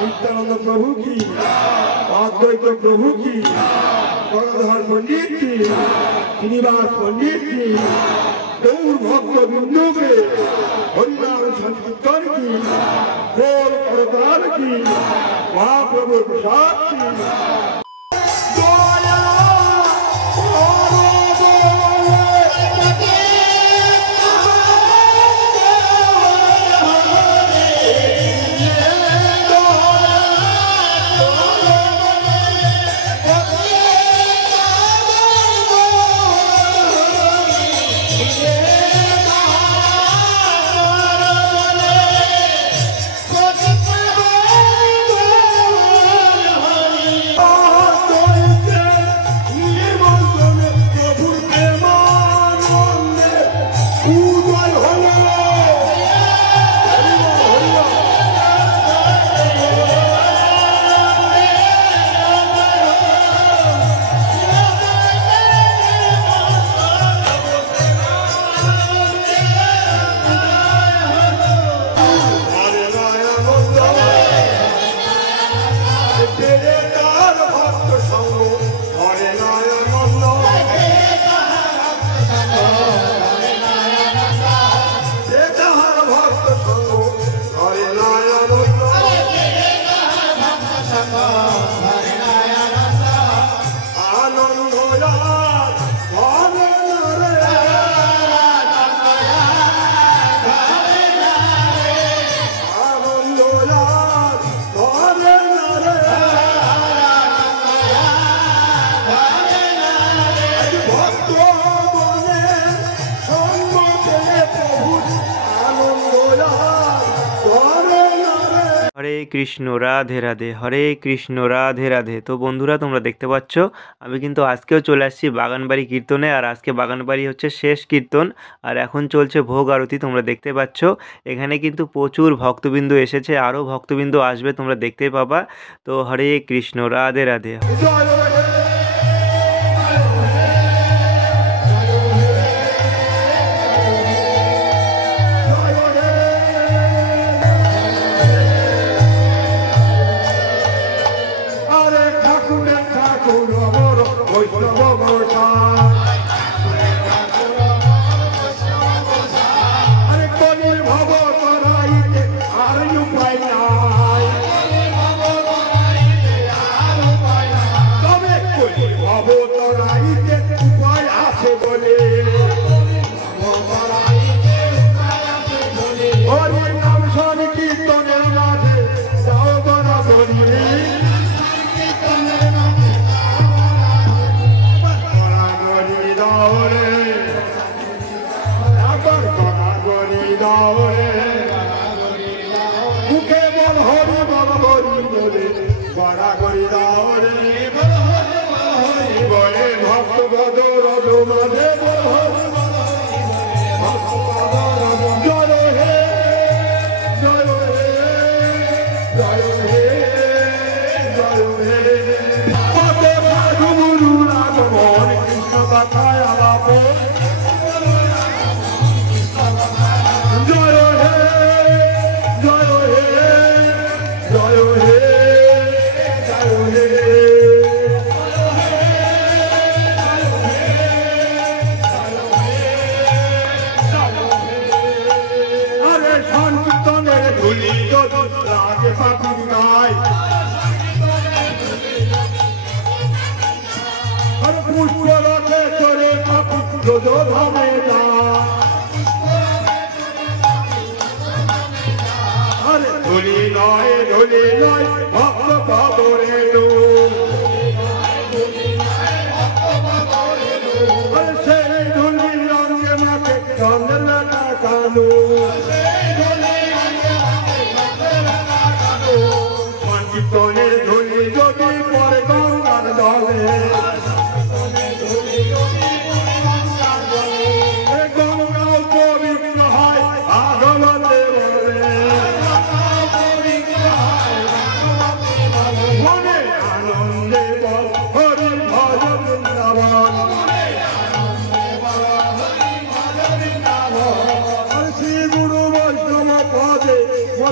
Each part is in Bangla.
नित्यानंद प्रभु की, अद्वैत प्रभु की, गंगाधर पंडित की, श्रीनिवास पंडित की, गौर भक्त बिंदु के, हरिनाम संकीर्तन की, गौर प्रदान की, महाप्रभु प्रसाद की। হরে কৃষ্ণ, রাধে রাধে, হরে কৃষ্ণ, রাধে রাধে। তো বন্ধুরা, তোমরা দেখতে পাচ্ছ আমি কিন্তু আজকেও চলে আসছি বাগানবাড়ি কীর্তনে। আর আজকে বাগানবাড়ি হচ্ছে শেষ কীর্তন, আর এখন চলছে ভোগ আরতি। তোমরা দেখতে পাচ্ছ এখানে কিন্তু প্রচুর ভক্তবৃন্দ এসেছে, আরও ভক্তবৃন্দ আসবে, তোমরা দেখতে পাবা। তো হরে কৃষ্ণ, রাধে রাধে।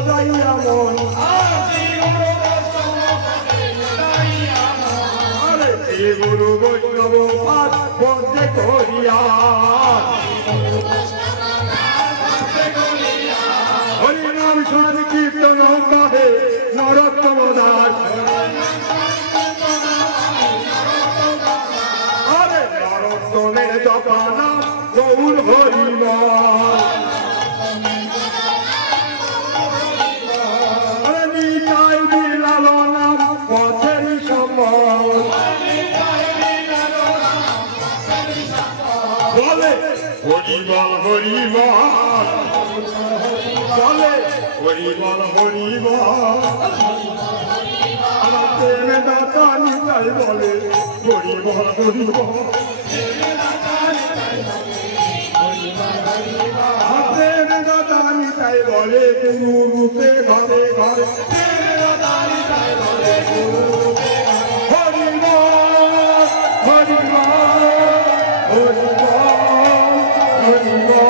তাই এমন আরে শ্রী গুরু বৈষ্ণব পাঠ বন্দে করিয়া হরিনাম সংকীর্তন গাহে নরোত্তম দাস আরে নরোত্তমের জপানা গৌর হরিব আরে নিতাই বিলাল নাম পথের সম্বল বলে হরিবল হরিবল বলে হরিবল হরিবল আমার প্রেমে দাতা নিতাই বলে হরিবল হরিবল আমার প্রেমে দাতা নিতাই বলে গুরু রূপে ঘরে ঘরে প্রেমে দাতা নিতাই বলে গুরু রূপে হরিবল হরিবল হরিবল হরিবল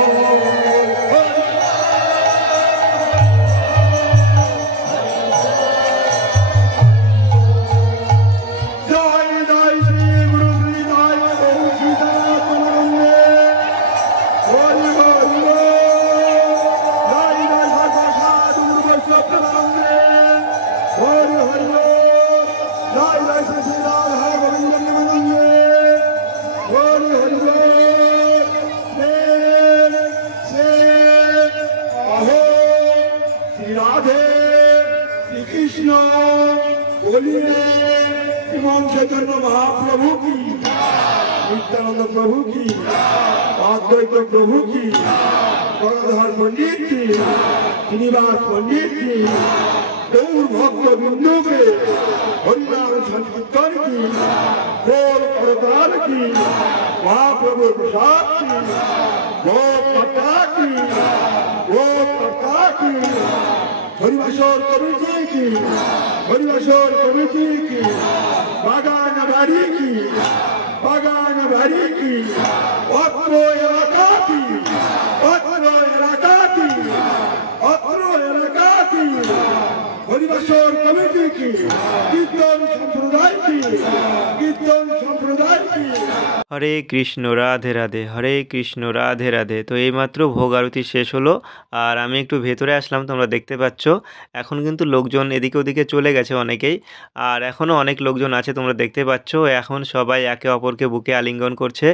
কৃষ্ণ বলিয়ে ইমাম চৈতন্য মহাপ্রভু কি নিত্যানন্দ প্রভু কি অদ্বৈত প্রভু কি গঙ্গাধর পণ্ডিত কি শ্রীনিবাস পণ্ডিত কি গৌর ভক্ত বিন্দুকে হরিনাম সংকীর্তন কি গোল করতাল কি মহাপ্রভুর প্রসাদ কি গোপ কর্তা কি গোপ কর্তা কি হরিবাসর কমিটি কি হরিবাসর কমিটি কি বাগান বাড়ি কি বাগান বাড়ি কি অত্র এলাকা কি অত্র এলাকা কি অত্র এলাকা কি হরিবাসর কমিটি কি কীর্তন সম্প্রদায় কি কীর্তন সম্প্রদায় কি। হরে কৃষ্ণ রাধে রাধে, হরে কৃষ্ণ রাধে রাধে। তো এইমাত্র ভোগ আরতি শেষ হলো আর আমি একটু ভেতরে আসলাম, তোমরা দেখতে পাচ্ছ। এখন কিন্তু লোকজন এদিকে ওদিকে চলে গেছে অনেকেই, আর এখনও অনেক লোকজন আছে তোমরা দেখতে পাচ্ছ। এখন সবাই একে অপরকে বুকে আলিঙ্গন করছে।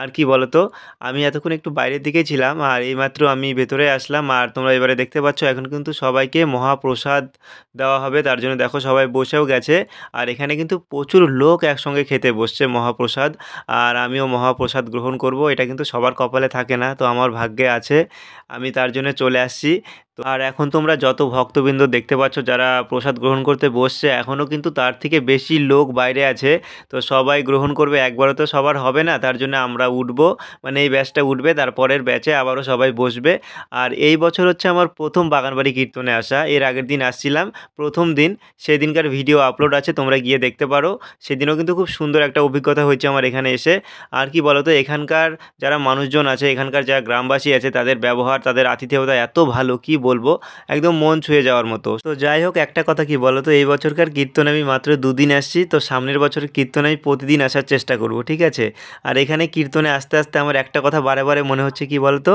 আর কি বলতো, আমি এতক্ষণ একটু বাইরের দিকেই ছিলাম আর এইমাত্র আমি ভেতরে আসলাম। আর তোমরা এবারে দেখতে পাচ্ছ এখন কিন্তু সবাইকে মহাপ্রসাদ দেওয়া হবে, তার জন্য দেখো সবাই বসেও গেছে। আর এখানে কিন্তু প্রচুর লোক একসঙ্গে খেতে বসছে মহাপ্রসাদ, আর আমিও মহাপ্রসাদ গ্রহণ করব। এটা কিন্তু সবার কপালে থাকে না, তো আমার ভাগ্যে আছে, আমি তার জন্য চলে আসছি। তো আর এখন তোমরা যত ভক্তবৃন্দ দেখতে পাচ্ছ যারা প্রসাদ গ্রহণ করতে বসছে, এখনও কিন্তু তার থেকে বেশি লোক বাইরে আছে। তো সবাই গ্রহণ করবে, একবারও তো সবার হবে না, তার জন্য আমরা উঠব, মানে এই ব্যাচটা উঠবে, তারপরের ব্যাচে আবারও সবাই বসবে। আর এই বছর হচ্ছে আমার প্রথম বাগানবাড়ি কীর্তনে আসা। এর আগের দিন আসছিলাম প্রথম দিন, সেদিনকার ভিডিও আপলোড আছে, তোমরা গিয়ে দেখতে পারো। সেদিনও কিন্তু খুব সুন্দর একটা অভিজ্ঞতা হয়েছে আমার এখানে এসে। আর কি বলতো, এখানকার যারা মানুষজন আছে, এখানকার যারা গ্রামবাসী আছে, তাদের ব্যবহার, তাদের আতিথেয়তা এত ভালো, কি বলবো, একদম মন ছুঁয়ে যাওয়ার মতো। তো যাই হোক, একটা কথা কি বলতো, এই বছরকার কীর্তনে আমি মাত্র 2 দিন আসছি, তো সামনের বছরের কীর্তনে আমি প্রতিদিন আসার চেষ্টা করব, ঠিক আছে। আর এখানে কীর্তনে আস্তে আস্তে আমার একটা কথা বারে বারে মনে হচ্ছে, কি বলতো,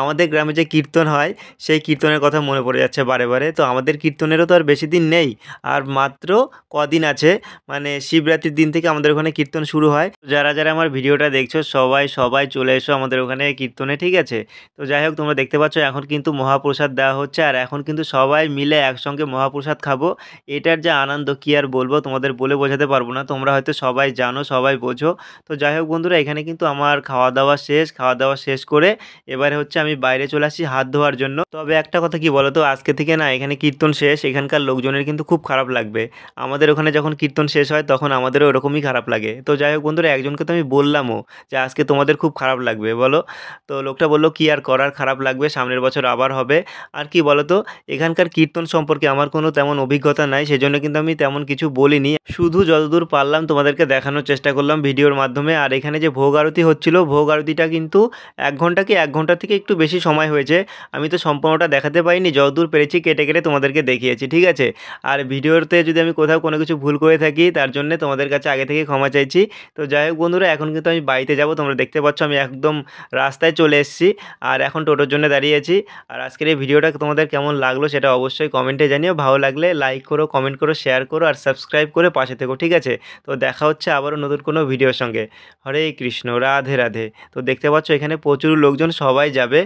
আমাদের গ্রামে যে কীর্তন হয় সেই কীর্তনের কথা মনে পড়ে যাচ্ছে বারে বারে। তো আমাদের কীর্তনেরও তো আর বেশি দিন নেই, আর মাত্র কদিন আছে, মানে শিবরাত্রির দিন থেকে আমাদের ওখানে কীর্তন শুরু হয়। যারা যারা আমার ভিডিওটা দেখছো সবাই সবাই চলে এসো আমাদের ওখানে কীর্তনে, ঠিক আছে। তো যাই হোক, তোমরা দেখতে পাচ্ছ এখন কিন্তু মহাপ্রসাদ দেওয়া হচ্ছে, আর এখন কিন্তু সবাই মিলে একসঙ্গে মহাপ্রসাদ খাবো। এটার যে আনন্দ কি আর বলবো, তোমাদের বলে বোঝাতে পারবো না, তোমরা হয়তো সবাই জানো, সবাই বোঝো। তো যাই হোক বন্ধুরা, এখানে কিন্তু আমার খাওয়া দাওয়া শেষ, খাওয়া দাওয়া শেষ করে এবারে হচ্ছে আমি বাইরে চলে আসি হাত ধোয়ার জন্য। তবে একটা কথা কি বলো তো, আজকে থেকে না এখানে কীর্তন শেষ, এখানকার লোকজনের কিন্তু খুব খারাপ লাগবে। আমাদের ওখানে যখন কীর্তন শেষ হয় তখন আমাদেরও এরকমই খারাপ লাগে। তো যাই হোক বন্ধুরা, একজনকে তো আমি বললামও যে আজকে তোমাদের খুব খারাপ লাগবে, বলো। তো লোকটা বললো কি আর করার, খারাপ লাগবে, সামনের বছর আবার হবে। আর কি বলতো, এখানকার কীর্তন সম্পর্কে আমার কোনো তেমন অভিজ্ঞতা নাই, সেজন্য কিন্তু আমি তেমন কিছু বলিনি। শুধু যতদূর পারলাম তোমাদেরকে দেখানোর চেষ্টা করলাম ভিডিওর মাধ্যমে। আর এখানে যে ভোগ আরতি হচ্ছিল, ভোগ আরতিটা কিন্তু 1 ঘন্টা কি 1 ঘন্টা থেকে একটু বেশি সময় হয়েছে। আমি তো সম্পূর্ণটা দেখাতে পারিনি, যতদূর পেরেছি কেটে কেটে তোমাদেরকে দেখিয়েছি, ঠিক আছে। আর ভিডিওতে যদি আমি কোথাও কোনো কিছু ভুল করে থাকি তার জন্য তোমাদের কাছে আগে থেকে ক্ষমা চাইছি। তো যাই হোক বন্ধুরা, এখন কিন্তু আমি বাড়িতে যাব। তোমরা দেখতে পাচ্ছ আমি একদম রাস্তায় চলে এসেছি, আর এখন টোটোর জন্য দাঁড়িয়ে আছি। আর আজকের এই ভিডিওটা তোমাদের কেমন লাগলো সেটা অবশ্যই কমেন্টে জানিও। ভালো লাগলে লাইক করো, কমেন্ট করো, শেয়ার করো আর সাবস্ক্রাইব করে পাশে থেকো, ঠিক আছে। তো দেখা হচ্ছে আবারও নতুন কোনো ভিডিওর সঙ্গে। হরে কৃষ্ণ, রাধে রাধে। তো দেখতে পাচ্ছ এখানে প্রচুর লোকজন, সবাই যাবে।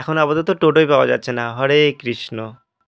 এখন আপাতত টোটোই পাওয়া যাচ্ছে না। হরে কৃষ্ণ।